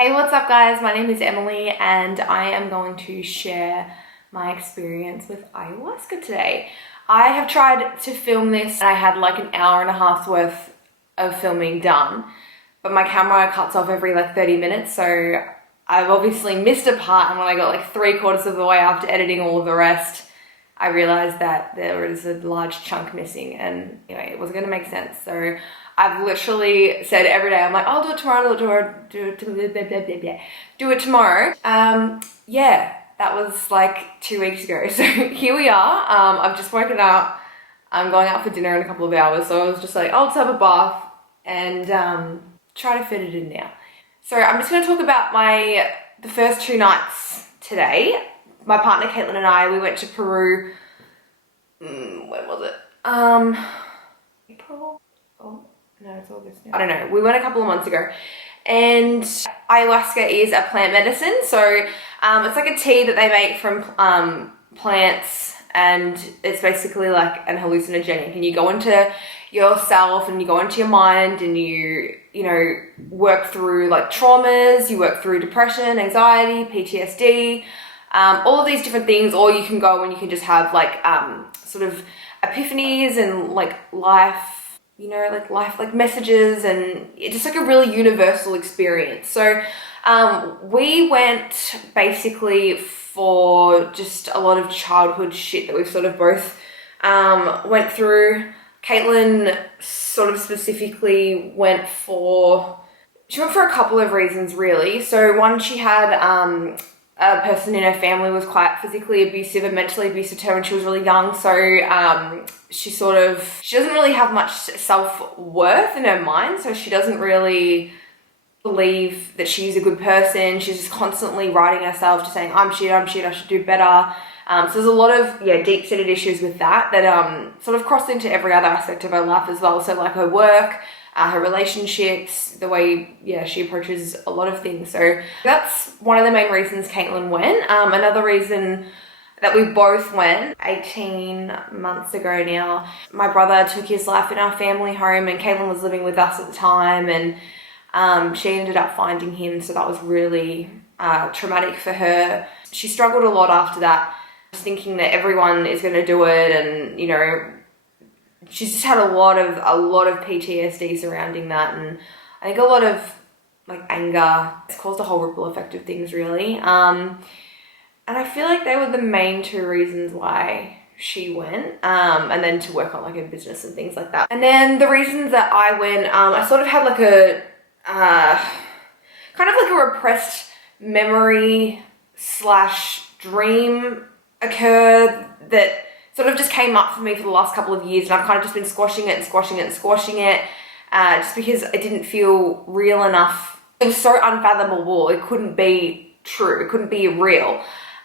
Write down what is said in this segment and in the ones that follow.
Hey, what's up guys? My name is Emily and I am going to share my experience with ayahuasca today. I have tried to film this and I had like an hour and a half's worth of filming done, but my camera cuts off every like 30 minutes, so I've obviously missed a part, and when I got like 3/4 of the way after editing all of the rest, I realized that there was a large chunk missing and anyway, it wasn't going to make sense. So I've literally said every day, I'm like, I'll do it tomorrow, do it tomorrow. Yeah, that was like 2 weeks ago. So here we are. I've just woken up. I'm going out for dinner in a couple of hours. So I was just like, I'll just have a bath and try to fit it in now. So I'm just going to talk about the first 2 nights today. My partner Kaitlyn and I, we went to Peru. When was it? April? Oh, no, it's August now. I don't know. We went a couple of months ago. And ayahuasca is a plant medicine. So it's like a tea that they make from plants, and it's basically like an hallucinogenic. And you go into yourself and you go into your mind and you know, work through like traumas, you work through depression, anxiety, PTSD, all of these different things. Or you can go and you can just have like sort of epiphanies and like life, you know, like life, like messages, and it's just like a really universal experience. So we went basically for just a lot of childhood shit that we've sort of both went through. Kaitlyn sort of specifically went for a couple of reasons really. So one, she had a person in her family was quite physically abusive and mentally abusive to her when she was really young. So she doesn't really have much self-worth in her mind. So she doesn't really believe that she's a good person. She's just constantly writing herself, just saying, I'm shit, I should do better. So there's a lot of deep-seated issues with that sort of crossed into every other aspect of her life as well. So like her work, her relationships, the way she approaches a lot of things. So that's one of the main reasons Kaitlyn went. Another reason that we both went 18 months ago now, my brother took his life in our family home, and Kaitlyn was living with us at the time, and she ended up finding him. So that was really traumatic for her. She struggled a lot after that, just thinking that everyone is going to do it, and you know, she's just had a lot of PTSD surrounding that, and I think a lot of like anger. It's caused a whole ripple effect of things really. And I feel like they were the main 2 reasons why she went, and then to work on like her business and things like that. And then the reasons that I went, I sort of had like a kind of like a repressed memory / dream occur that sort of just came up for me for the last couple of years, and I've kind of just been squashing it, just because it didn't feel real enough. It was so unfathomable. It couldn't be true. It couldn't be real.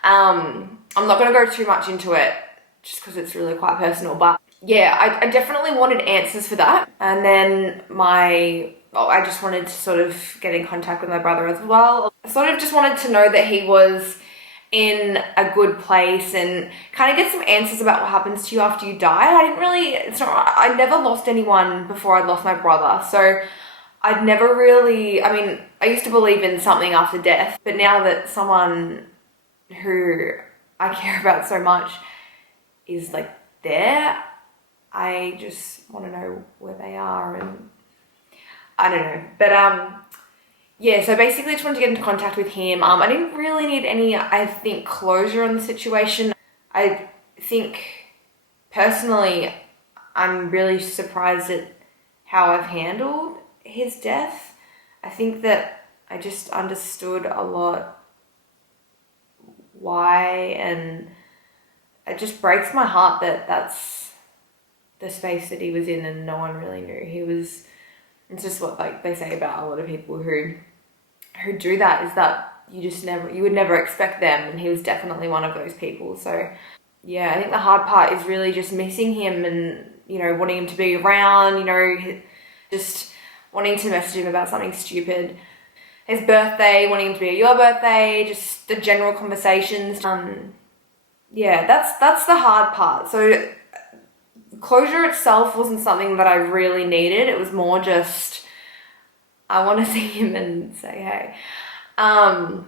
I'm not going to go too much into it just because it's really quite personal, but yeah, I definitely wanted answers for that. And then I just wanted to sort of get in contact with my brother as well. I sort of just wanted to know that he was in a good place and kind of get some answers about what happens to you after you die. I never lost anyone before I lost my brother. So I'd never really, I used to believe in something after death, but now that someone who I care about so much is like there, I just want to know where they are, and I don't know. But yeah, so basically I just wanted to get into contact with him. I didn't really need any, I think, closure on the situation. I think, personally, I'm really surprised at how I've handled his death. I think that I just understood a lot why, and it just breaks my heart that that's the space that he was in and no one really knew. It's just what like they say about a lot of people who do that, is that you would never expect them, and he was definitely one of those people. So yeah, I think the hard part is really just missing him, and you know, wanting him to be around, you know, just wanting to message him about something stupid, his birthday, wanting him to be at your birthday, just the general conversations. Yeah, that's the hard part. So closure itself wasn't something that I really needed. It was more just, I want to see him and say hey. Yeah,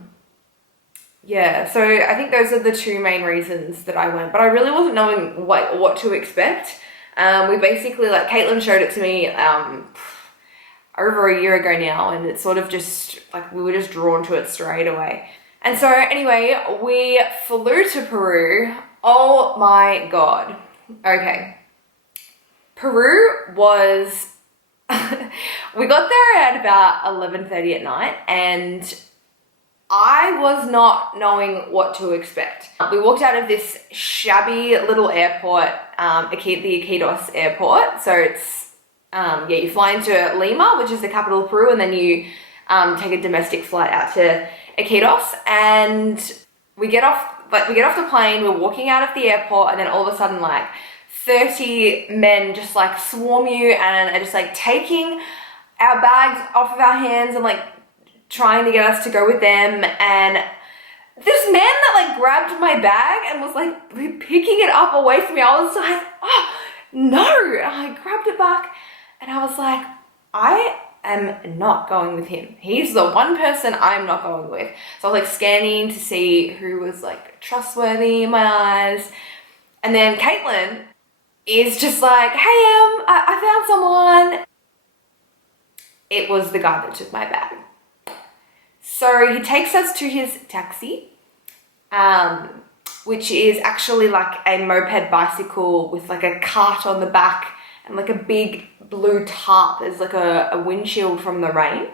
so I think those are the two main reasons that I went, but I really wasn't knowing what to expect. We basically, like, Kaitlyn showed it to me over a year ago now, and it's sort of just like we were just drawn to it straight away. And so anyway, we flew to Peru. Oh my God. Okay. Peru was, we got there at about 11:30 at night, and I was not knowing what to expect. We walked out of this shabby little airport, the Iquitos airport. So it's, you fly into Lima, which is the capital of Peru, and then you take a domestic flight out to Iquitos, and we get off the plane, we're walking out of the airport, and then all of a sudden, like, 30 men just like swarm you and are just like taking our bags off of our hands and like trying to get us to go with them. And this man that like grabbed my bag and was like picking it up away from me, I was like, oh no. And I grabbed it back and I was like, I am not going with him. He's the one person I'm not going with. So I was like scanning to see who was like trustworthy in my eyes. And then Kaitlyn is just like, hey, I found someone. It was the guy that took my bag. So he takes us to his taxi, which is actually like a moped bicycle with like a cart on the back and like a big blue tarp as like a windshield from the rain.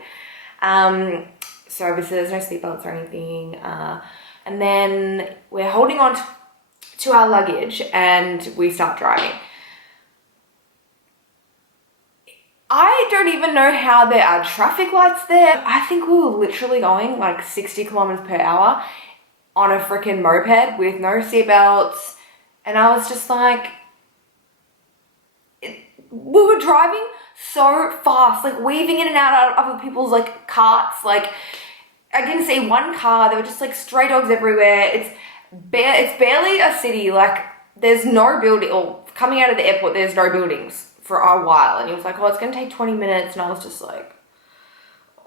So obviously there's no seatbelts or anything. And then we're holding on to our luggage and we start driving. I don't even know how there are traffic lights there. I think we were literally going like 60 kilometers per hour on a freaking moped with no seatbelts. And I was just like, we were driving so fast, like weaving in and out of other people's like carts. Like I didn't see one car. There were just like stray dogs everywhere. It's barely a city. Like there's no building, or coming out of the airport, there's no buildings for a while. And he was like, oh, it's gonna take 20 minutes. And I was just like,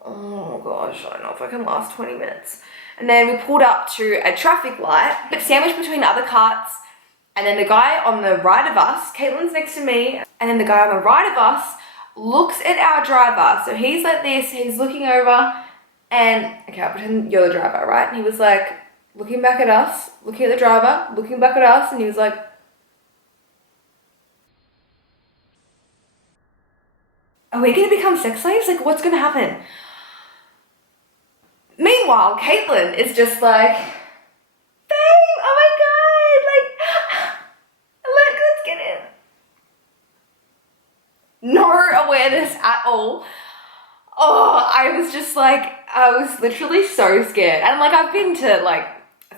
oh gosh, I don't know if I can last 20 minutes. And then we pulled up to a traffic light, but sandwiched between other carts. And then the guy on the right of us, Kaitlyn's next to me, and then the guy on the right of us looks at our driver. So he's like this, he's looking over, and okay, I'll pretend you're the driver, right? And he was like looking back at us, looking at the driver, looking back at us, and he was like, are we gonna become sex slaves? Like, what's gonna happen? Meanwhile, Kaitlyn is just like, babe, oh my God, like, look, let's get in. No awareness at all. Oh, I was just like, I was literally so scared. And like, I've been to like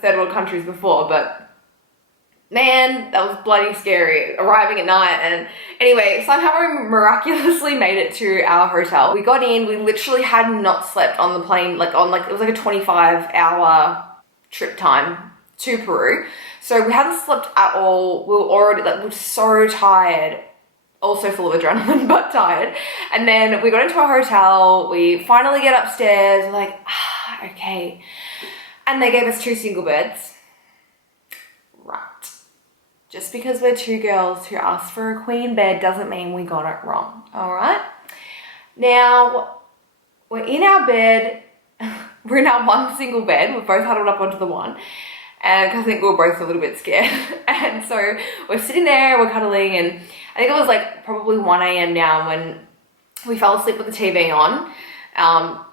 third world countries before, but man, that was bloody scary, arriving at night. And anyway, somehow we miraculously made it to our hotel. We got in, we literally had not slept on the plane, it was like a 25-hour trip time to Peru. So we hadn't slept at all. We were already, we were so tired, also full of adrenaline, but tired. And then we got into our hotel, we finally get upstairs, we're like, okay. And they gave us 2 single beds. Right. Just because we're 2 girls who asked for a queen bed doesn't mean we got it wrong, all right? Now, we're in our bed. We're in our one single bed. We're both huddled up onto the one. And I think we were both a little bit scared. And so we're sitting there, we're cuddling, and I think it was like probably 1 a.m. now when we fell asleep with the TV on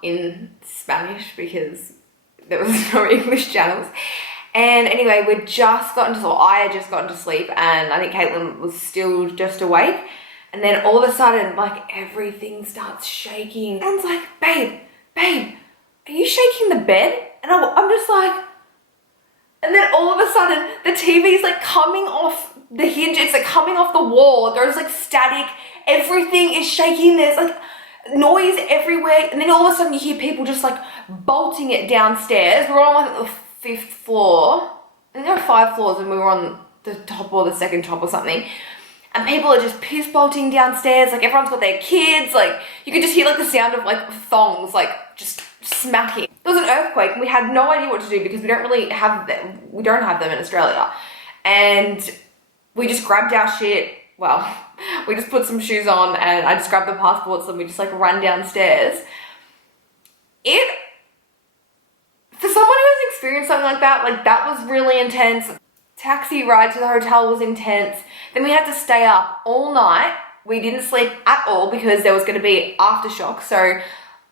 in Spanish because there was no English channels. And anyway, I had just gotten to sleep, and I think Kaitlyn was still just awake. And then all of a sudden, like, everything starts shaking. And it's like, babe, are you shaking the bed? And I'm just like, and then all of a sudden, the TV's like coming off the hinge. It's like coming off the wall. There's like static. Everything is shaking. There's like noise everywhere. And then all of a sudden, you hear people just like bolting it downstairs. We're on like the 5th floor. I think there were 5 floors and we were on the top or the second top or something. And people are just piss bolting downstairs. Like everyone's got their kids. Like you could just hear like the sound of like thongs like just smacking. There was an earthquake and we had no idea what to do because we don't have them in Australia. And we just grabbed our shit. Well, we just put some shoes on and I just grabbed the passports and we just like ran downstairs. For someone who has experienced something like that was really intense. Taxi ride to the hotel was intense. Then we had to stay up all night. We didn't sleep at all because there was going to be aftershock. So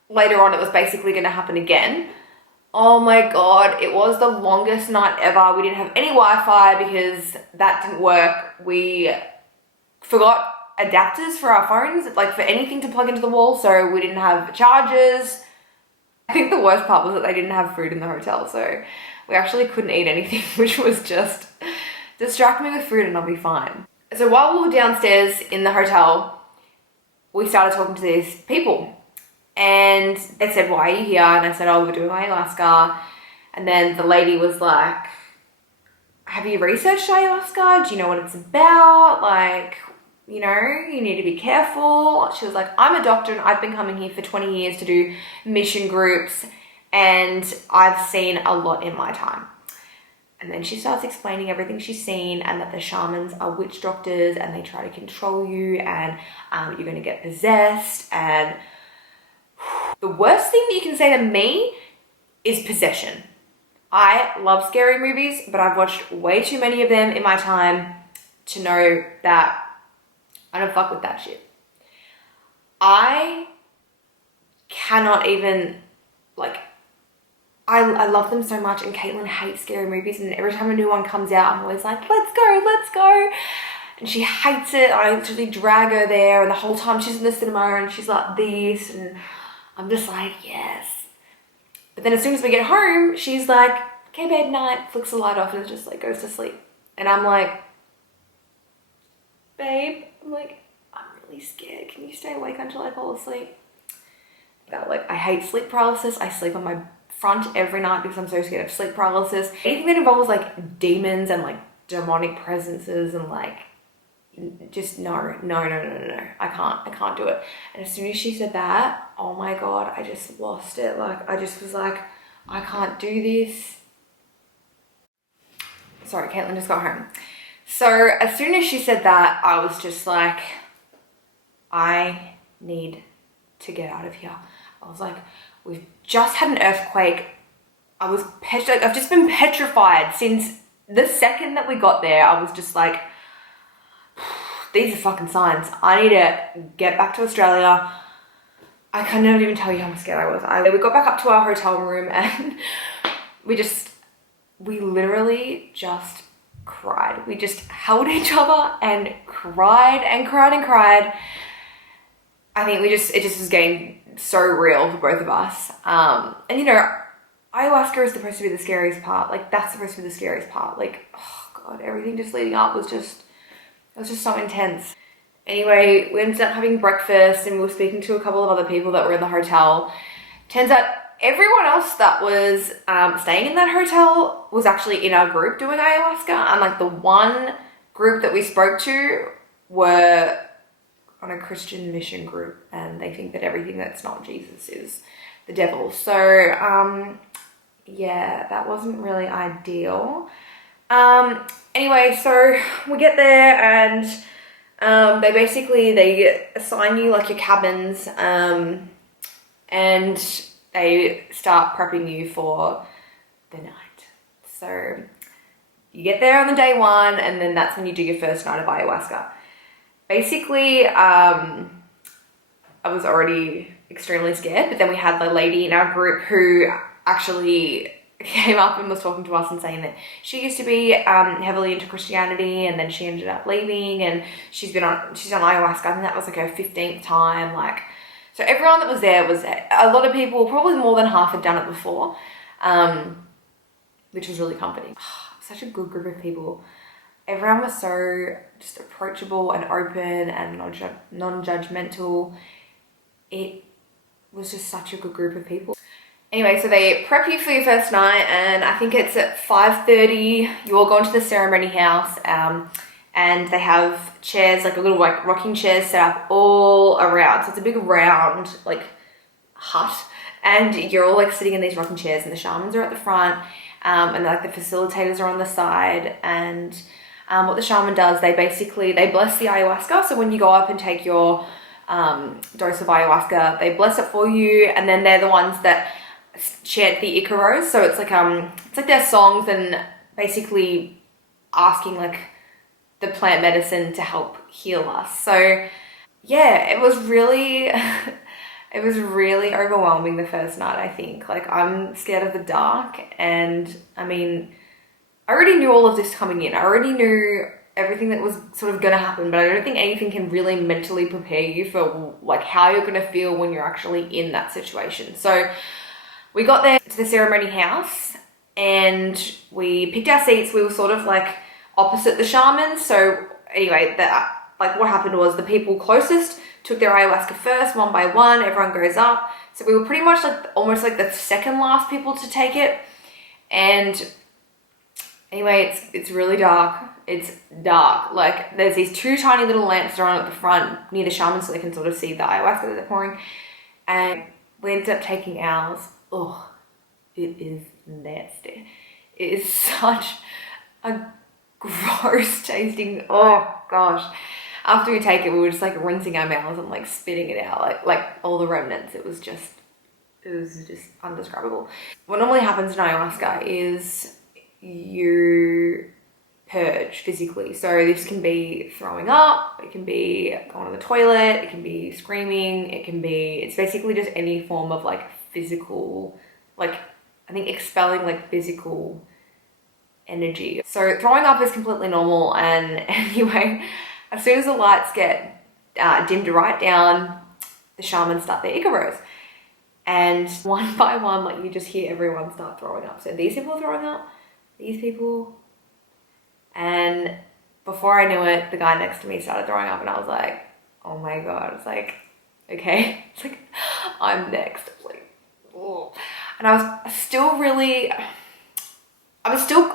later on, it was basically going to happen again. Oh my God, it was the longest night ever. We didn't have any Wi-Fi because that didn't work. We forgot adapters for our phones, like for anything to plug into the wall. So we didn't have chargers. I think the worst part was that they didn't have food in the hotel. So we actually couldn't eat anything, which was just distract me with food and I'll be fine. So while we were downstairs in the hotel, we started talking to these people and they said, why are you here? And I said, oh, we're doing ayahuasca. And then the lady was like, have you researched ayahuasca? Do you know what it's about? Like, you know, you need to be careful. She was like, I'm a doctor and I've been coming here for 20 years to do mission groups and I've seen a lot in my time. And then she starts explaining everything she's seen and that the shamans are witch doctors and they try to control you and you're going to get possessed. And the worst thing that you can say to me is possession. I love scary movies, but I've watched way too many of them in my time to know that I don't fuck with that shit. I cannot even, like, I love them so much and Kaitlyn hates scary movies and every time a new one comes out, I'm always like, let's go. And she hates it. I literally drag her there and the whole time she's in the cinema and she's like this and I'm just like, yes. But then as soon as we get home, she's like, okay babe, night, flicks the light off and just like goes to sleep. And I'm like, babe, I'm really scared. Can you stay awake until I fall asleep? Like, I hate sleep paralysis. I sleep on my front every night because I'm so scared of sleep paralysis. Anything that involves like demons and like demonic presences and like, just no. I can't do it. And as soon as she said that, oh my God, I just lost it. Like, I just was like, I can't do this. Sorry, Kaitlyn just got home. So as soon as she said that, I was just like, I need to get out of here. I was like, we've just had an earthquake. I've just been petrified since the second that we got there. I was just like, these are fucking signs. I need to get back to Australia. I cannot even tell you how scared I was. We got back up to our hotel room and we literally just cried. We just held each other and cried. I think it just was getting so real for both of us. And you know, ayahuasca is supposed to be the scariest part. Like, that's supposed to be the scariest part. Like, oh God, everything just leading up was just so intense. Anyway, we ended up having breakfast and we were speaking to a couple of other people that were in the hotel. Turns out everyone else that was staying in that hotel was actually in our group doing ayahuasca. And like the one group that we spoke to were on a Christian mission group and they think that everything that's not Jesus is the devil. So yeah, that wasn't really ideal. Anyway, so we get there and they assign you like your cabins and they start prepping you for the night. So you get there on the day one and then that's when you do your first night of ayahuasca. Basically, I was already extremely scared, but then we had the lady in our group who actually came up and was talking to us and saying that she used to be heavily into Christianity and then she ended up leaving and she's on ayahuasca. I think that was like her 15th time. Like, so everyone that was there was a lot of people, probably more than half had done it before, which was really comforting. Such a good group of people. Everyone was so just approachable and open and non-judgmental. It was just such a good group of people. Anyway, so they prep you for your first night and I think it's at 5:30. You all go into the ceremony house and they have chairs, like a little like rocking chairs set up all around. So it's a big round like hut And you're all like sitting in these rocking chairs and the shamans are at the front, and like the facilitators are on the side. And what the shaman does, they bless the ayahuasca. So when you go up and take your dose of ayahuasca, they bless it for you, and then they're the ones that chant the Icaros. So it's like their songs and basically asking like the plant medicine to help heal us. So yeah, it was really it was really overwhelming the first night, I think. Like, I'm scared of the dark, and I mean, I already knew all of this coming in. I already knew everything that was sort of going to happen, but I don't think anything can really mentally prepare you for like how you're going to feel when you're actually in that situation. So we got there to the ceremony house and we picked our seats. We were sort of like opposite the shaman. So anyway, like what happened was the people closest took their ayahuasca first, one by one. Everyone goes up. So we were pretty much like almost like the second last people to take it. And anyway, it's really dark. It's dark. Like, there's these two tiny little lamps that are on at the front near the shaman so they can sort of see the ayahuasca that they're pouring. And we ended up taking ours. Oh, it is nasty. It is such a gross tasting, oh gosh. After we take it, we were just like rinsing our mouths and like spitting it out, like all the remnants. It was just undescribable. What normally happens in ayahuasca is you purge physically. So this can be throwing up, it can be going to the toilet, it can be screaming, it's basically just any form of like physical, like I think expelling like physical energy. So throwing up is completely normal. And anyway, as soon as the lights get dimmed right down, the shamans start their Icaros. And one by one, like you just hear everyone start throwing up. So these people are throwing up, these people. And before I knew it, the guy next to me started throwing up and I was like, oh my God. It's like, okay. It's like, I'm next. It's like, oh. And I was still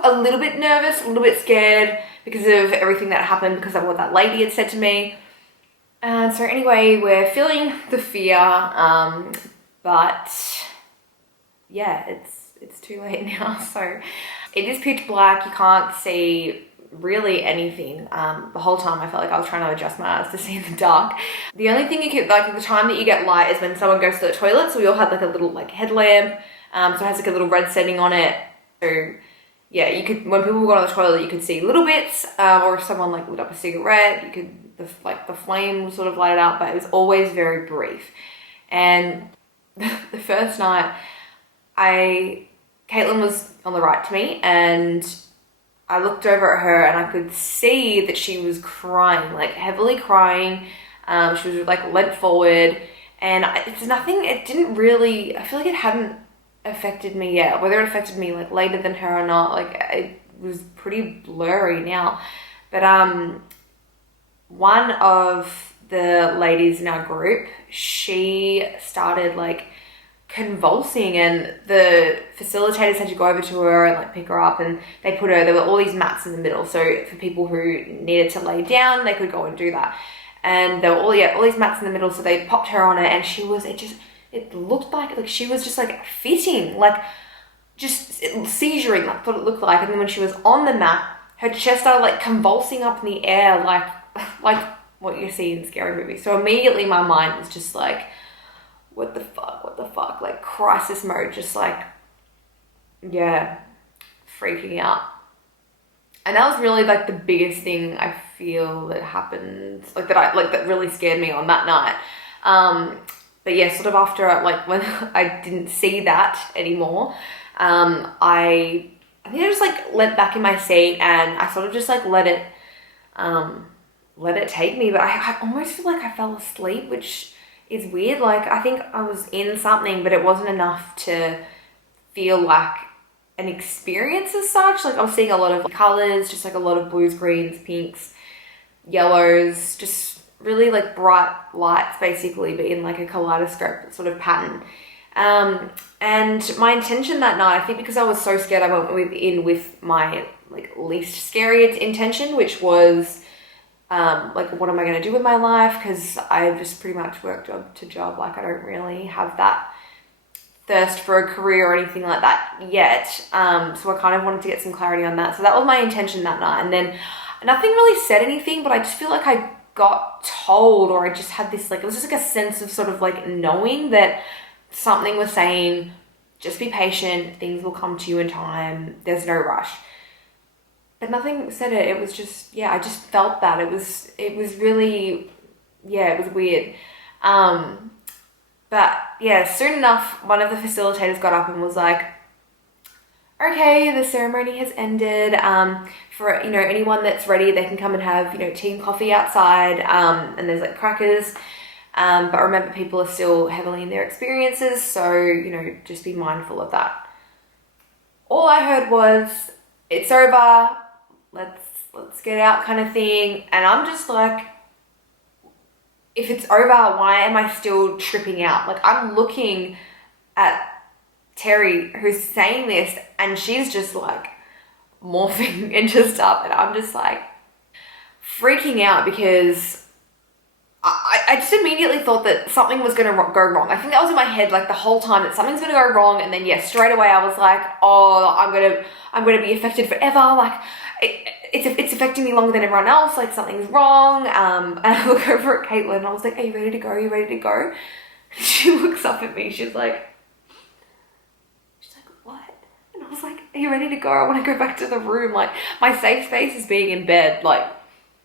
a little bit nervous, a little bit scared because of everything that happened, because of what that lady had said to me. And so anyway, we're feeling the fear, but yeah, it's too late now. So it is pitch black. You can't see really anything. The whole time I felt like I was trying to adjust my eyes to see in the dark. The only thing you can, like the time that you get light is when someone goes to the toilet. So we all had like a little like headlamp. So it has like a little red setting on it. So yeah, you could, when people go on the toilet, you could see little bits, or if someone like lit up a cigarette, you could, the flame would sort of light it up, but it was always very brief. And the first night, Kaitlyn was on the right to me, and I looked over at her and I could see that she was crying, like heavily crying. She was like leant forward, and it didn't really, I feel like it hadn't affected me yet. Whether it affected me like later than her or not, like it was pretty blurry now. But one of the ladies in our group, she started like convulsing, and the facilitators had to go over to her and like pick her up, and there were all these mats in the middle, so for people who needed to lay down, they could go and do that. And there were all these mats in the middle, so they popped her on it, and it looked like she was just like fitting, like just seizuring, that's what it looked like. And then when she was on the mat, her chest started like convulsing up in the air, like what you see in scary movies. So immediately my mind was just like, what the fuck, like crisis mode, just like, yeah, freaking out. And that was really like the biggest thing I feel that happened, that really scared me on that night. But yeah, sort of after, like when I didn't see that anymore, I think I just like leant back in my seat and I sort of just like let it take me. But I almost feel like I fell asleep, which is weird. Like I think I was in something, but it wasn't enough to feel like an experience as such. Like I was seeing a lot of colors, just like a lot of blues, greens, pinks, yellows, just really like bright lights basically, but in like a kaleidoscope sort of pattern. And my intention that night, I think because I was so scared, I went in with my like least scary intention, which was like, what am I going to do with my life? Because I've just pretty much worked job to job. Like I don't really have that thirst for a career or anything like that yet. So I kind of wanted to get some clarity on that. So that was my intention that night. And then nothing really said anything, but I just feel like I got told, or I just had this, like, it was just like a sense of sort of like knowing that something was saying, just be patient, things will come to you in time, there's no rush. But nothing said it. It was just, yeah, I just felt that. It was really, yeah, it was weird. But yeah, soon enough, one of the facilitators got up and was like, okay, the ceremony has ended. For, you know, anyone that's ready, they can come and have, you know, tea and coffee outside. And there's like crackers. But remember, people are still heavily in their experiences. So, you know, just be mindful of that. All I heard was, it's over. Let's get out kind of thing. And I'm just like, if it's over, why am I still tripping out? Like, I'm looking at Terry, who's saying this, and she's just like morphing into stuff, and I'm just like freaking out because I just immediately thought that something was going to go wrong. I think that was in my head like the whole time, that something's going to go wrong. And then yeah, straight away I was like, oh, I'm going to be affected forever. Like it's affecting me longer than everyone else. Like something's wrong. And I look over at Kaitlyn and I was like, are you ready to go? Are you ready to go? She looks up at me. She's like, what? And I was like, are you ready to go? I want to go back to the room. Like, my safe space is being in bed, like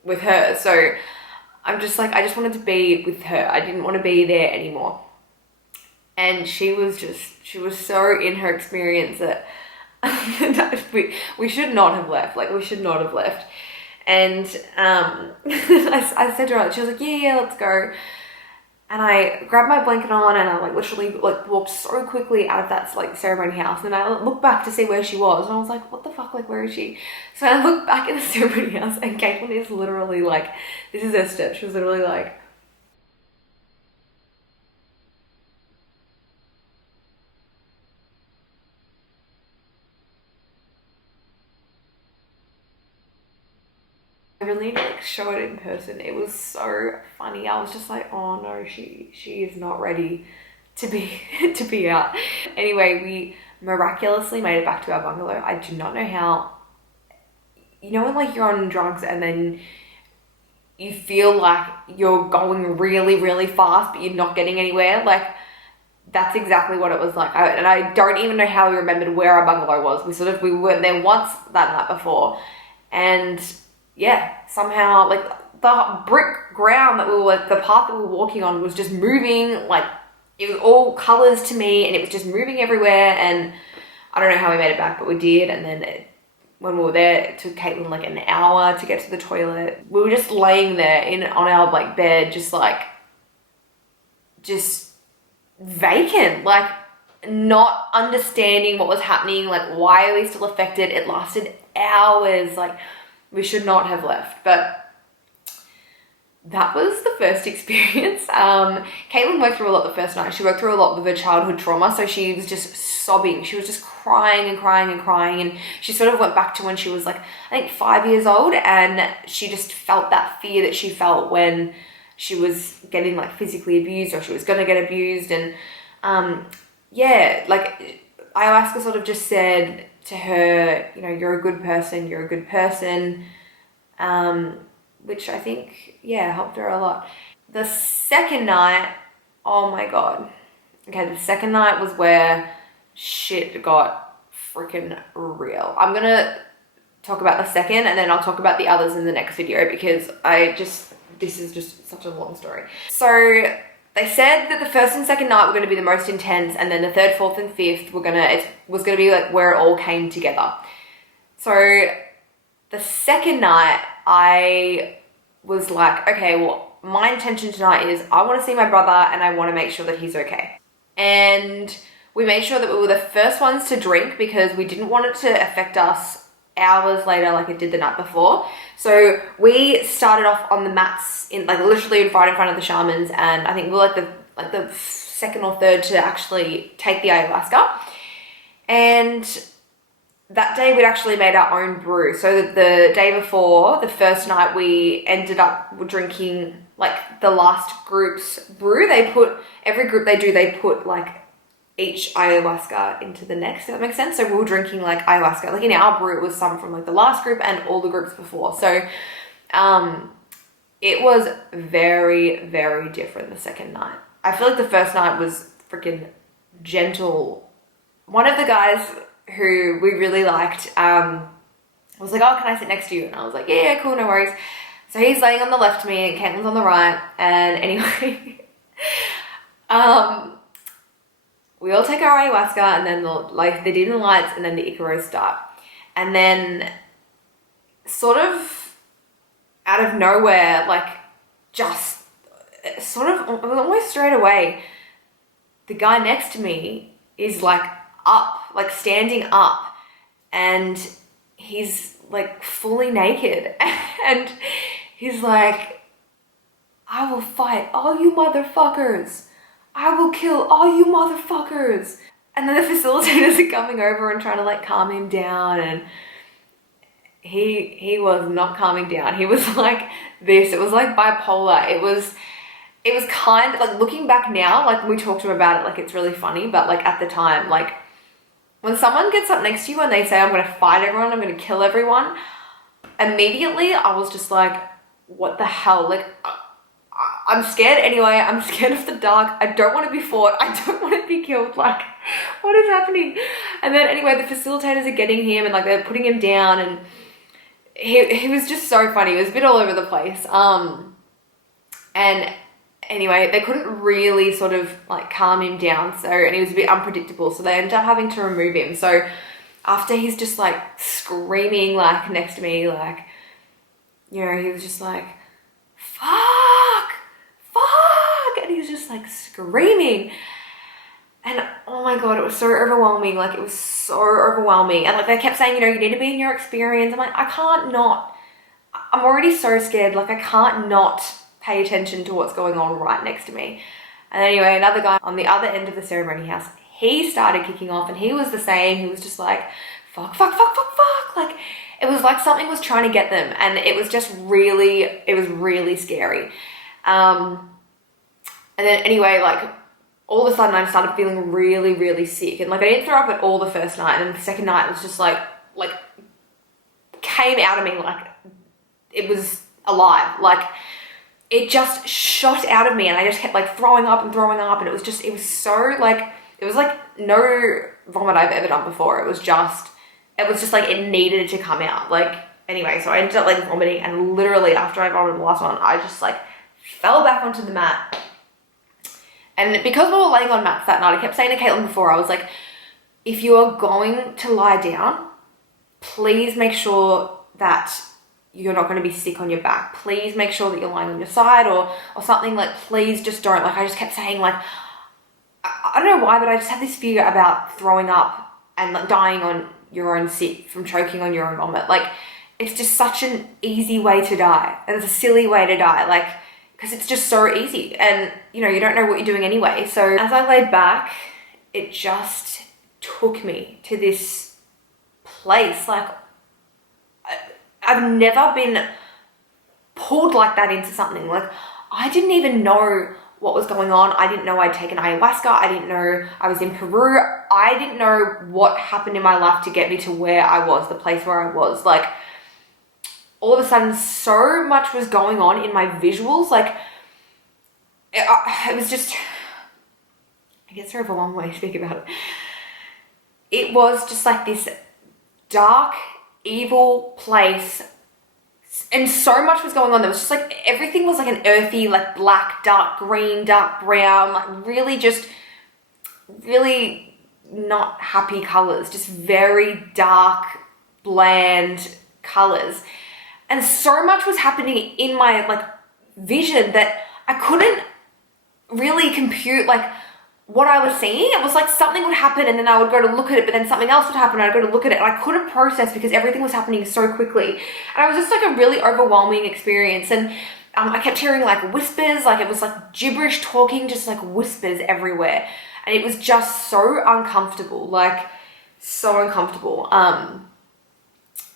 with her. So I'm just like, I just wanted to be with her. I didn't want to be there anymore. And she was so in her experience that we should not have left. Like, we should not have left. And I said to her, she was like, yeah, let's go. And I grabbed my blanket on and I like literally like walked so quickly out of that like ceremony house. And I looked back to see where she was. And I was like, what the fuck? Like, where is she? So I looked back at the ceremony house and Kaitlyn is literally like, this is her step. She was literally like, I really need to like show it in person. It was so funny. I was just like, oh no, she is not ready to be out. Anyway, we miraculously made it back to our bungalow. I do not know how. You know when like you're on drugs and then you feel like you're going really, really fast, but you're not getting anywhere? Like, that's exactly what it was like. And I don't even know how we remembered where our bungalow was. We weren't there once that night before. And yeah, somehow like the brick ground that the path that we were walking on was just moving. Like, it was all colors to me and it was just moving everywhere. And I don't know how we made it back, but we did. And then when we were there, it took Kaitlyn like an hour to get to the toilet. We were just laying there on our like bed, just vacant, like not understanding what was happening. Like, why are we still affected? It lasted hours. Like, we should not have left, but that was the first experience. Kaitlyn worked through a lot the first night. She worked through a lot with her childhood trauma, so she was just sobbing. She was just crying and crying and crying, and she sort of went back to when she was like, I think 5 years old, and she just felt that fear that she felt when she was getting like physically abused or she was gonna get abused. And yeah, like ayahuasca sort of just said to her, you know, you're a good person, which I think, yeah, helped her a lot. The second night, oh my God. Okay, the second night was where shit got freaking real. I'm gonna talk about the second and then I'll talk about the others in the next video because this is just such a long story. So they said that the first and second night were going to be the most intense, and then the third, fourth, and fifth it was going to be like where it all came together. So the second night, I was like, okay, well, my intention tonight is I want to see my brother and I want to make sure that he's okay. And we made sure that we were the first ones to drink because we didn't want it to affect us hours later like it did the night before. So we started off on the mats in like literally right in front of the shamans, and I think we were like the second or third to actually take the ayahuasca. And that day we'd actually made our own brew. So the day before, the first night, we ended up drinking like the last group's brew. Every group they put like each ayahuasca into the next, if that makes sense. So we were drinking like ayahuasca. Like in our brew, it was some from like the last group and all the groups before. So it was very, very different the second night. I feel like the first night was freaking gentle. One of the guys who we really liked was like, oh, can I sit next to you? And I was like, yeah, cool, no worries. So he's laying on the left of me and Kaitlyn's on the right. And anyway, we all take our ayahuasca and then the dimming lights and then the Icaros start. And then sort of out of nowhere, like just sort of almost straight away, the guy next to me is like up, like standing up, and he's like fully naked. And he's like, I will fight all you motherfuckers. I will kill all you motherfuckers. And then the facilitators are coming over and trying to like calm him down, and he was not calming down. He was like this. It was like bipolar. It was kind of like, looking back now, like when we talked to him about it, like it's really funny, but like at the time, like when someone gets up next to you and they say, I'm going to fight everyone, I'm going to kill everyone, immediately I was just like, what the hell? Like, I'm scared anyway. I'm scared of the dark. I don't want to be fought. I don't want to be killed. Like, what is happening? And then anyway, the facilitators are getting him and like they're putting him down, and he was just so funny. He was a bit all over the place. And anyway, they couldn't really sort of like calm him down. So, and he was a bit unpredictable. So they ended up having to remove him. So after he's just like screaming like next to me, like, you know, he was just like, fuck, and he was just like screaming. And oh my God, it was so overwhelming. Like, it was so overwhelming. And like, they kept saying, you know, you need to be in your experience. I'm like, I can't not. I'm already so scared. Like, I can't not pay attention to what's going on right next to me. And anyway, another guy on the other end of the ceremony house, he started kicking off, and he was the same. He was just like, fuck. Like, it was like something was trying to get them, and it was just really, it was really scary. And then anyway, like, all of a sudden I started feeling really, really sick. And like, I didn't throw up at all the first night. And then the second night it was just like came out of me like it was alive. Like, it just shot out of me, and I just kept like throwing up. And it was so like, it was like no vomit I've ever done before. It was just like it needed to come out. Like, anyway, so I ended up like vomiting, and literally after I vomited the last one, I just like fell back onto the mat. And because we were laying on mats that night, I kept saying to Kaitlyn before, I was like, if you are going to lie down, please make sure that you're not going to be sick on your back. Please make sure that you're lying on your side or something. Like, please just don't. Like, I just kept saying, like, I don't know why, but I just had this fear about throwing up and like dying on your own sick from choking on your own vomit. Like, it's just such an easy way to die. And it's a silly way to die. Like, because it's just so easy, and you know, you don't know what you're doing anyway. So as I laid back, it just took me to this place. Like, I've never been pulled like that into something. Like, I didn't even know what was going on. I didn't know I'd taken ayahuasca. I didn't know I was in Peru. I didn't know what happened in my life to get me to where I was, the place where I was. Like, all of a sudden, so much was going on in my visuals. Like, it was just, I get so overwhelmed when I speak about it. It was just like this dark, evil place, and so much was going on. There was just like, everything was like an earthy, like black, dark green, dark brown, like really not happy colors, just very dark, bland colors. And so much was happening in my like vision that I couldn't really compute like what I was seeing. It was like something would happen, and then I would go to look at it, but then something else would happen and I'd go to look at it, and I couldn't process because everything was happening so quickly. And it was just like a really overwhelming experience. And I kept hearing like whispers, like it was like gibberish talking, just like whispers everywhere. And it was just so uncomfortable, like so uncomfortable. And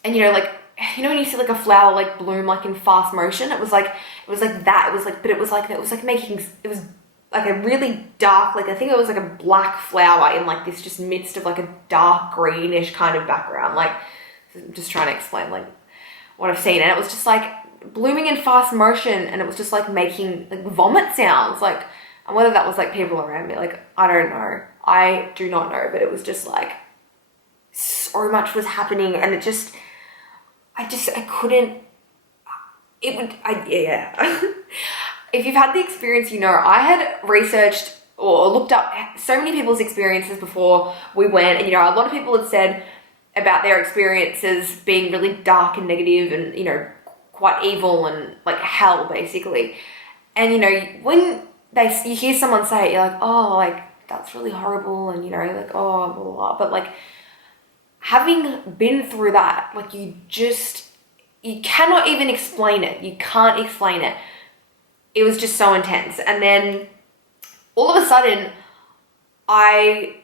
you know, like, you know when you see like a flower like bloom like in fast motion, it was like that. It was like, but it was like making, it was like a really dark, like I think it was like a black flower in like this just midst of like a dark greenish kind of background. Like, I'm just trying to explain like what I've seen. And it was just like blooming in fast motion, and it was just like making like vomit sounds. Like, and whether that was like people around me, like, I don't know. I do not know, but it was just like so much was happening, and it just, I couldn't, it would, yeah. If you've had the experience, you know, I had researched or looked up so many people's experiences before we went, and, you know, a lot of people had said about their experiences being really dark and negative and, you know, quite evil and like hell, basically. And, you know, when you hear someone say it, you're like, oh, like, that's really horrible, and, you know, like, oh, blah, blah, blah. But like, having been through that, like, you cannot even explain it. You can't explain it. It was just so intense. And then all of a sudden, I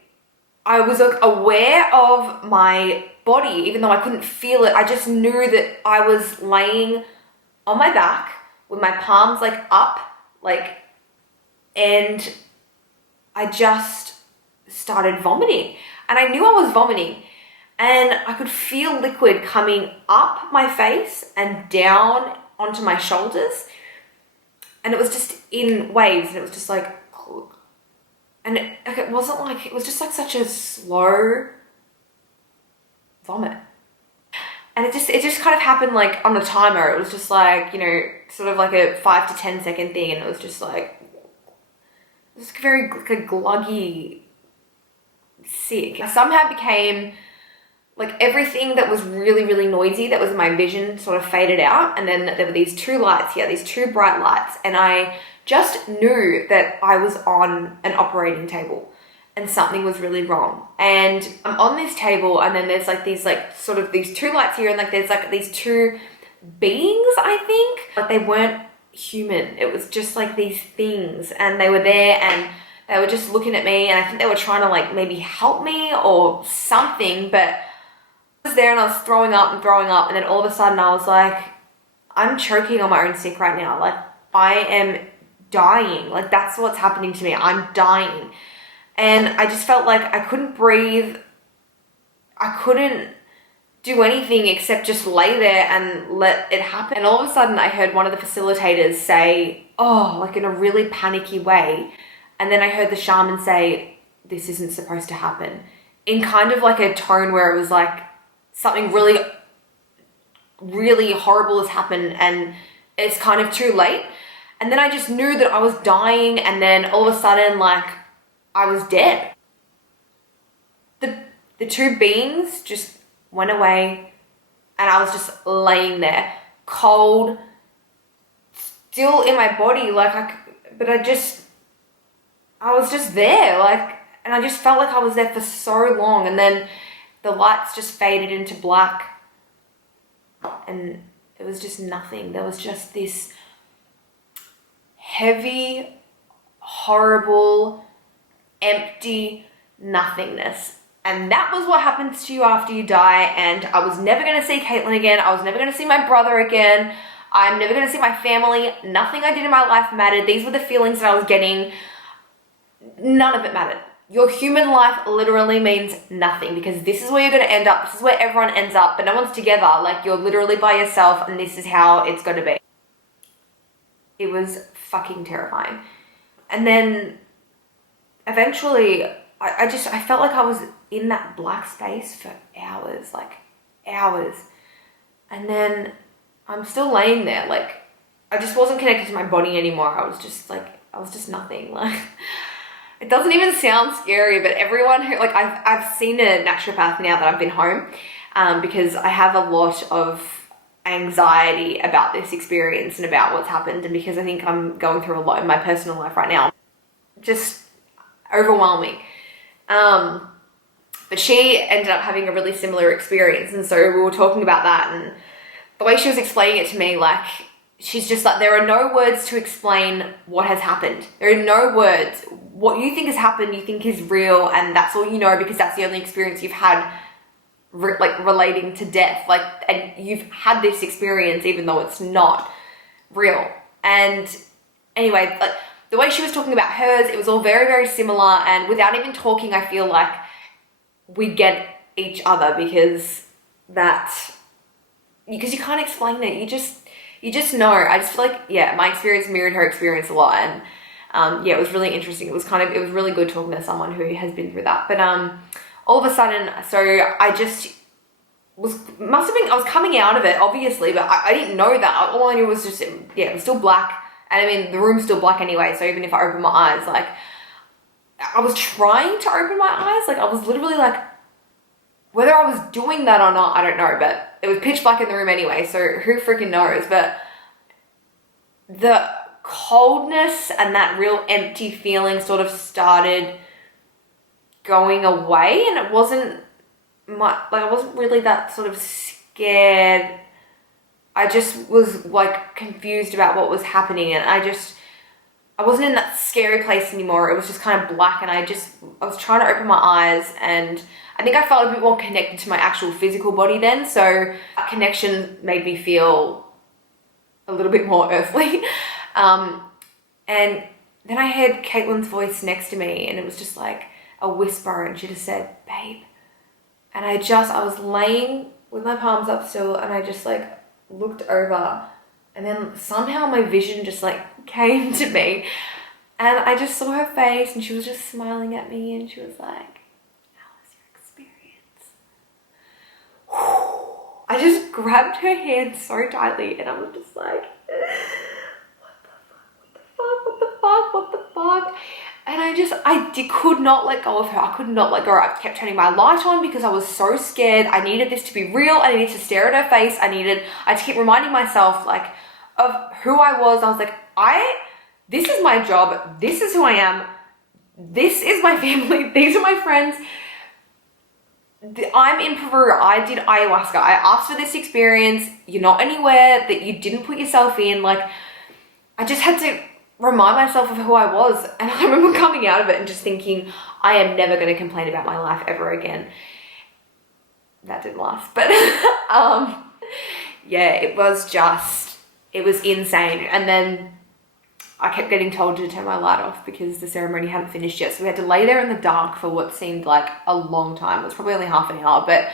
was like aware of my body, even though I couldn't feel it. I just knew that I was laying on my back with my palms like up, like, and I just started vomiting. And I knew I was vomiting, and I could feel liquid coming up my face and down onto my shoulders. And it was just in waves, and it was just like, and it wasn't like, it was just like such a slow vomit. And it just kind of happened like on a timer. It was just like, you know, sort of like a 5 to 10 second thing. And it was just like, it was very like a gluggy, sick. I somehow became like everything that was really, really noisy that was in my vision sort of faded out. And then there were these two lights here, these two bright lights. And I just knew that I was on an operating table and something was really wrong. And I'm on this table, and then there's like these like sort of these two lights here, and like there's like these two beings, I think. But they weren't human. It was just like these things, and they were there, and they were just looking at me, and I think they were trying to like maybe help me or something. But I was there, and I was throwing up, and then all of a sudden I was like, I'm choking on my own sick right now. Like, I am dying. Like, that's what's happening to me. I'm dying. And I just felt like I couldn't breathe. I couldn't do anything except just lay there and let it happen. And all of a sudden I heard one of the facilitators say, oh, like in a really panicky way. And then I heard the shaman say, this isn't supposed to happen, in kind of like a tone where it was like something really, really horrible has happened and it's kind of too late. And then I just knew that I was dying, and then all of a sudden, like, I was dead. The two beings just went away, and I was just laying there, cold, still in my body, like, I was just there, like, and I just felt like I was there for so long, and then the lights just faded into black, and it was just nothing. There was just this heavy, horrible, empty nothingness. And that was what happens to you after you die. And I was never going to see Kaitlyn again. I was never going to see my brother again. I'm never going to see my family. Nothing I did in my life mattered. These were the feelings that I was getting. None of it mattered. Your human life literally means nothing, because this is where you're going to end up. This is where everyone ends up, but no one's together. Like, you're literally by yourself, and this is how it's going to be. It was fucking terrifying. And then eventually I felt like I was in that black space for hours, like hours. And then I'm still laying there, like, I just wasn't connected to my body anymore. I was just nothing. Like, it doesn't even sound scary, but everyone who, like, I've seen a naturopath now that I've been home, because I have a lot of anxiety about this experience and about what's happened, and because I think I'm going through a lot in my personal life right now. Just overwhelming. But she ended up having a really similar experience, and so we were talking about that, and the way she was explaining it to me, like, she's just like, there are no words to explain what has happened. There are no words. What you think has happened, you think is real, and that's all you know, because that's the only experience you've had like relating to death, like, and you've had this experience even though it's not real. And anyway, like, the way she was talking about hers, it was all very, very similar. And without even talking, I feel like we get each other because you can't explain it. You just know. I just feel like, yeah, my experience mirrored her experience a lot. And yeah, it was really interesting. It was really good talking to someone who has been through that. But all of a sudden, so I was coming out of it, obviously, but I didn't know that. All I knew was just, yeah, it was still black. And I mean, the room's still black anyway. So even if I opened my eyes, like, I was trying to open my eyes. Like, I was literally like, whether I was doing that or not, I don't know. But it was pitch black in the room anyway. So who freaking knows? But the coldness and that real empty feeling sort of started going away. And it wasn't I wasn't really that sort of scared. I just was like confused about what was happening, and I wasn't in that scary place anymore. It was just kind of black, and I was trying to open my eyes, and I think I felt a bit more connected to my actual physical body then. So that connection made me feel a little bit more earthly. And then I heard Kaitlyn's voice next to me, and it was just like a whisper, and she just said, "Babe." And I was laying with my palms up still, and I just like looked over, and then somehow my vision just like came to me, and I just saw her face, and she was just smiling at me, and she was like, "How was your experience?" I just grabbed her hand so tightly, and I was just like, what the fuck? And I could not let go of her. I could not let go. I kept turning my light on because I was so scared. I needed this to be real. I needed to stare at her face. I had to keep reminding myself like of who I was. I was like, this is my job. This is who I am. This is my family. These are my friends. I'm in Peru. I did ayahuasca. I asked for this experience. You're not anywhere that you didn't put yourself in. Like, I just had to remind myself of who I was. And I remember coming out of it and just thinking, I am never going to complain about my life ever again. That didn't last. But yeah, it was insane. And then I kept getting told to turn my light off because the ceremony hadn't finished yet. So we had to lay there in the dark for what seemed like a long time. It was probably only half an hour, but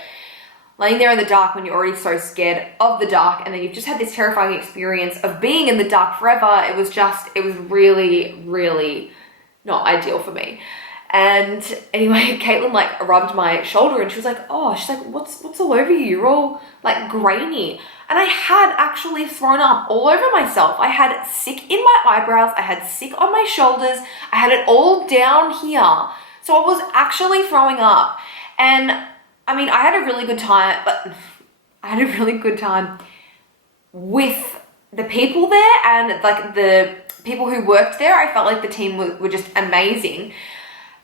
laying there in the dark when you're already so scared of the dark, and then you've just had this terrifying experience of being in the dark forever. It was really, really not ideal for me. And anyway, Kaitlyn like rubbed my shoulder, and she's like, what's all over you? You're all like grainy. And I had actually thrown up all over myself. I had sick in my eyebrows. I had sick on my shoulders. I had it all down here. So I was actually throwing up. And I mean, I had a really good time, with the people there, and like the people who worked there. I felt like the team were just amazing.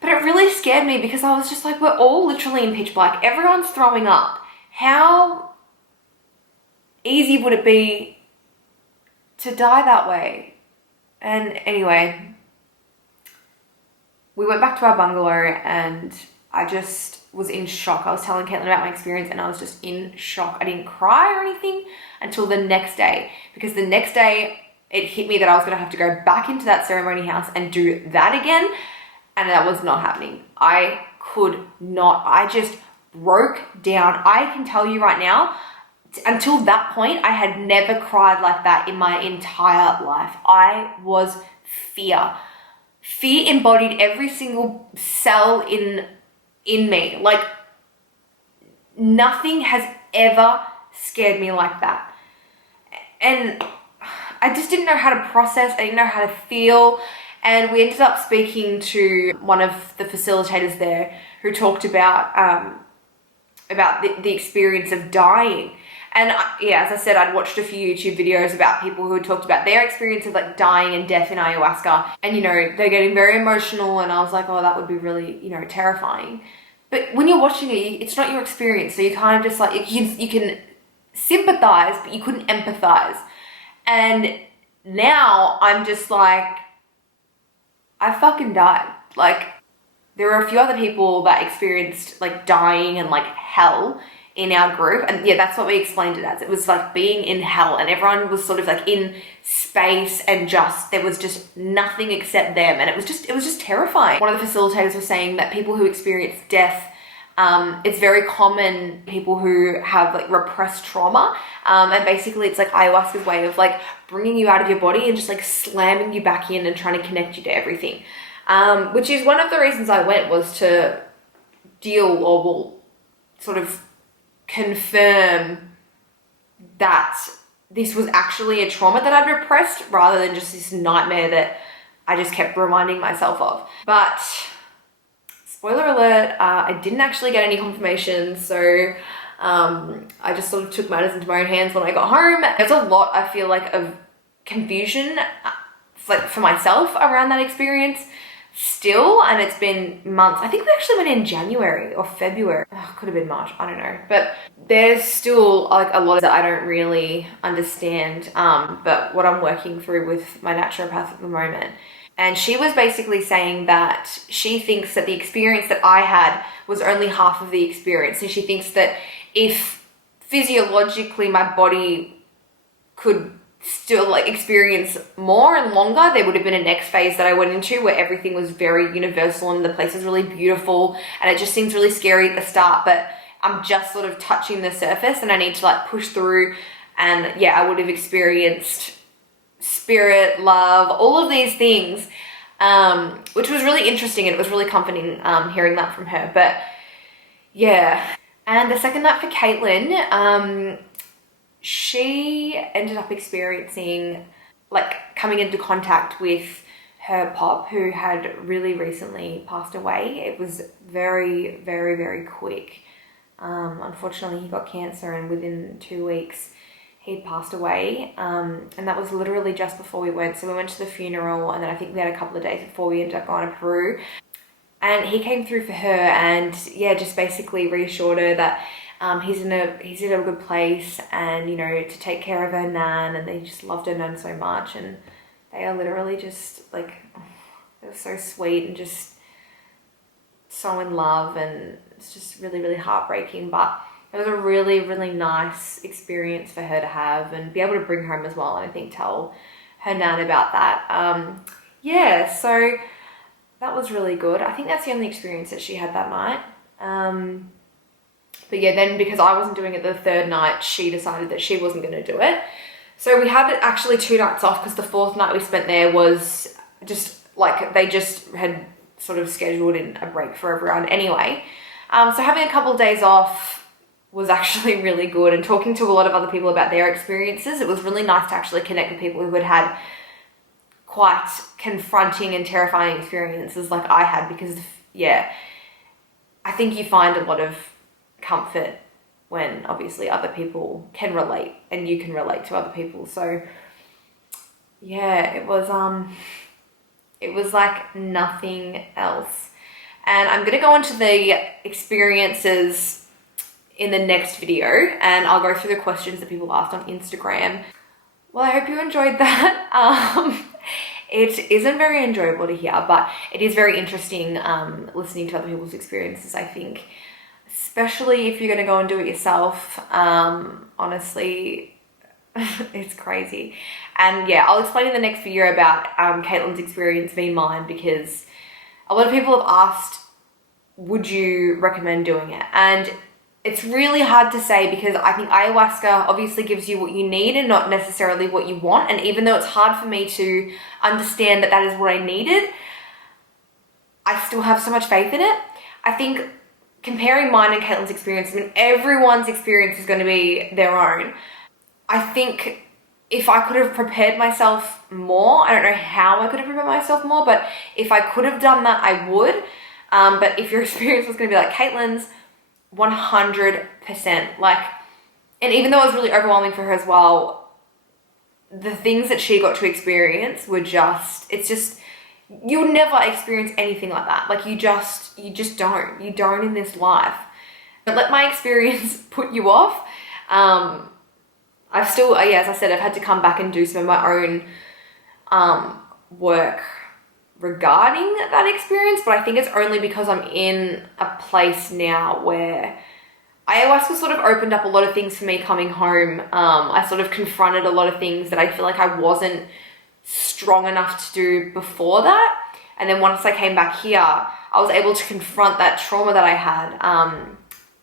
But it really scared me because I was just like, we're all literally in pitch black. Everyone's throwing up. How easy would it be to die that way? And anyway, we went back to our bungalow, and I just was in shock. I was telling Kaitlyn about my experience, and I was just in shock. I didn't cry or anything until the next day, because the next day it hit me that I was going to have to go back into that ceremony house and do that again. And that was not happening. I could not. I just broke down. I can tell you right now, until that point, I had never cried like that in my entire life. I was fear. Fear embodied every single cell in me. Like, nothing has ever scared me like that. And I just didn't know how to process. I didn't know how to feel. And we ended up speaking to one of the facilitators there who talked about the experience of dying. And yeah, as I said, I'd watched a few YouTube videos about people who had talked about their experience of like dying and death in ayahuasca. And, you know, they're getting very emotional. And I was like, oh, that would be really, you know, terrifying. But when you're watching it, it's not your experience. So you kind of just like, you can sympathize, but you couldn't empathize. And now I'm just like, I fucking died. Like, there were a few other people that experienced like dying and like hell in our group. And yeah, that's what we explained it as. It was like being in hell, and everyone was sort of like in space, and just there was just nothing except them, and it was just terrifying. One of the facilitators was saying that people who experience death, it's very common, people who have like repressed trauma, and basically it's like ayahuasca's way of like bringing you out of your body and just like slamming you back in and trying to connect you to everything, which is one of the reasons I went, was to deal, or will sort of confirm that this was actually a trauma that I'd repressed, rather than just this nightmare that I just kept reminding myself of. But spoiler alert, I didn't actually get any confirmation, so I just sort of took matters into my own hands when I got home. There's a lot, I feel like, of confusion like for myself around that experience still, and it's been months. I think we actually went in January or February. Could have been March, I don't know. But there's still like a lot that I don't really understand, but what I'm working through with my naturopath at the moment. And she was basically saying that she thinks that the experience that I had was only half of the experience. And she thinks that if physiologically my body could still like experience more and longer, there would have been a next phase that I went into where everything was very universal and the place is really beautiful, and it just seems really scary at the start, but I'm just sort of touching the surface and I need to like push through. And yeah, I would have experienced spirit, love, all of these things, which was really interesting, and it was really comforting hearing that from her. But yeah. And the second night for Kaitlyn, she ended up experiencing, like, coming into contact with her pop, who had really recently passed away. It was very, very, very quick. Unfortunately, he got cancer, and within 2 weeks, he'd passed away. And that was literally just before we went. So we went to the funeral, and then I think we had a couple of days before we ended up going to Peru. And he came through for her, and yeah, just basically reassured her that he's in a good place, and you know, to take care of her nan, and they just loved her nan so much, and they are literally just like, they were so sweet and just so in love, and it's just really, really heartbreaking. But it was a really, really nice experience for her to have and be able to bring home as well, and I think tell her nan about that. Yeah, so that was really good. I think that's the only experience that she had that night. But yeah, then because I wasn't doing it the third night, she decided that she wasn't going to do it. So we had actually 2 nights off, because the 4th night we spent there was just like, they just had sort of scheduled in a break for everyone anyway. So having a couple of days off was actually really good, and talking to a lot of other people about their experiences, it was really nice to actually connect with people who had had quite confronting and terrifying experiences like I had, because yeah, I think you find a lot of comfort when obviously other people can relate, and you can relate to other people. So yeah, it was like nothing else. And I'm gonna go into the experiences in the next video, and I'll go through the questions that people asked on Instagram. Well, I hope you enjoyed that. It isn't very enjoyable to hear, but it is very interesting listening to other people's experiences, I think. Especially if you're going to go and do it yourself. Honestly, it's crazy. And yeah, I'll explain in the next video about Kaitlyn's experience v mine, because a lot of people have asked, would you recommend doing it? And it's really hard to say, because I think ayahuasca obviously gives you what you need and not necessarily what you want. And even though it's hard for me to understand that that is what I needed, I still have so much faith in it. I think comparing mine and Kaitlyn's experience, I mean, everyone's experience is going to be their own. I think if I could have prepared myself more, I don't know how I could have prepared myself more, but if I could have done that, I would. But if your experience was going to be like Kaitlyn's, 100%. Like, and even though it was really overwhelming for her as well, the things that she got to experience were just, it's just, you'll never experience anything like that. Like, you just don't. You don't in this life. But let my experience put you off. I've still, yeah, as I said, I've had to come back and do some of my own work regarding that experience, but I think it's only because I'm in a place now where ayahuasca sort of opened up a lot of things for me coming home. I sort of confronted a lot of things that I feel like I wasn't strong enough to do before that. And then once I came back here, I was able to confront that trauma that I had,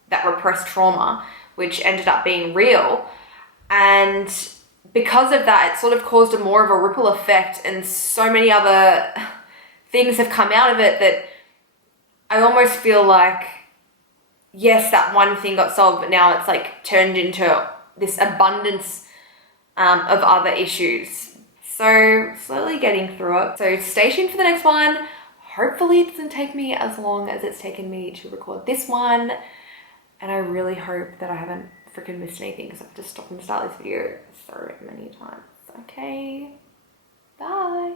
that repressed trauma, which ended up being real. And because of that, it sort of caused more of a ripple effect, and so many other things have come out of it that I almost feel like, yes, that one thing got solved, but now it's like turned into this abundance of other issues. So slowly getting through it. So stay tuned for the next one. Hopefully it doesn't take me as long as it's taken me to record this one. And I really hope that I haven't freaking missed anything, because I've just stopped and started this video so many times. Okay, bye.